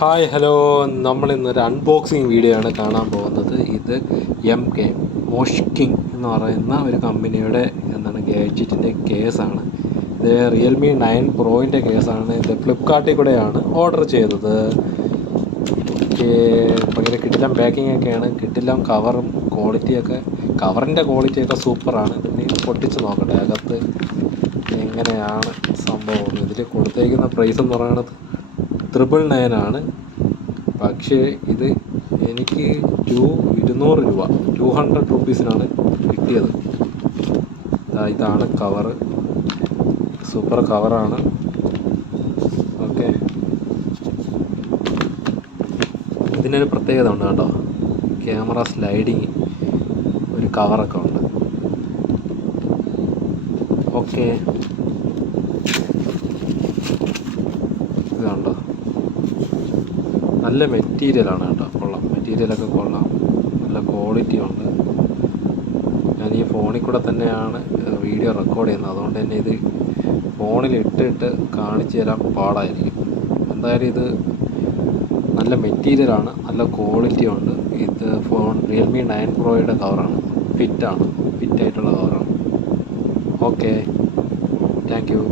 Hi hello, നമ്മളിന്നൊരു unboxing video ആണ് കാണാൻ പോകുന്നത്. ഇത് MK മോഷ്കിങ് എന്ന് പറയുന്ന ഒരു കമ്പനിയുടെ ഗാഡ്ജറ്റിൻ്റെ കേസാണ്. ഇത് റിയൽമി 9 പ്രോയിൻ്റെ കേസാണ്. ഇത് ഫ്ലിപ്കാർട്ടിൽ കൂടെയാണ് ഓർഡർ ചെയ്തത്. ഭയങ്കര കിടിലം പാക്കിംഗ് ഒക്കെയാണ്. കിടിലം കവറും ക്വാളിറ്റിയൊക്കെ, കവറിൻ്റെ ക്വാളിറ്റിയൊക്കെ സൂപ്പറാണ്. പിന്നെ ഇത് പൊട്ടിച്ച് നോക്കട്ടെ അകത്ത് എങ്ങനെയാണ് സംഭവം. ഇതിൽ കൊടുത്തേക്കുന്ന പ്രൈസ് എന്ന് പറയുന്നത് 999 ആണ്. പക്ഷേ ഇത് എനിക്ക് 200 രൂപ 200 റുപ്പീസിനാണ് കിട്ടിയത്. ഇതാണ് കവറ്, സൂപ്പർ കവറാണ്. ഓക്കെ, ഇതിനൊരു പ്രത്യേകത ഉണ്ട് കേട്ടോ. ക്യാമറ സ്ലൈഡിങ് ഒരു കവറൊക്കെ ഉണ്ട്. ഓക്കെ, ഇത് കണ്ടോ, നല്ല മെറ്റീരിയലാണ് കേട്ടോ. കൊള്ളാം, മെറ്റീരിയലൊക്കെ കൊള്ളാം, നല്ല ക്വാളിറ്റി ഉണ്ട്. ഞാൻ ഈ ഫോണിൽ കൂടെ തന്നെയാണ് വീഡിയോ റെക്കോർഡ് ചെയ്യുന്നത്, അതുകൊണ്ട് തന്നെ ഇത് ഫോണിൽ ഇട്ടിട്ട് കാണിച്ചു തരാൻ പാടായിരിക്കും. എന്തായാലും ഇത് നല്ല മെറ്റീരിയലാണ്, നല്ല ക്വാളിറ്റി ഉണ്ട്. ഇത് ഫോൺ റിയൽമി 9 പ്രോയുടെ കവറാണ്, ഫിറ്റായിട്ടുള്ള കവറാണ്. Okay, thank U.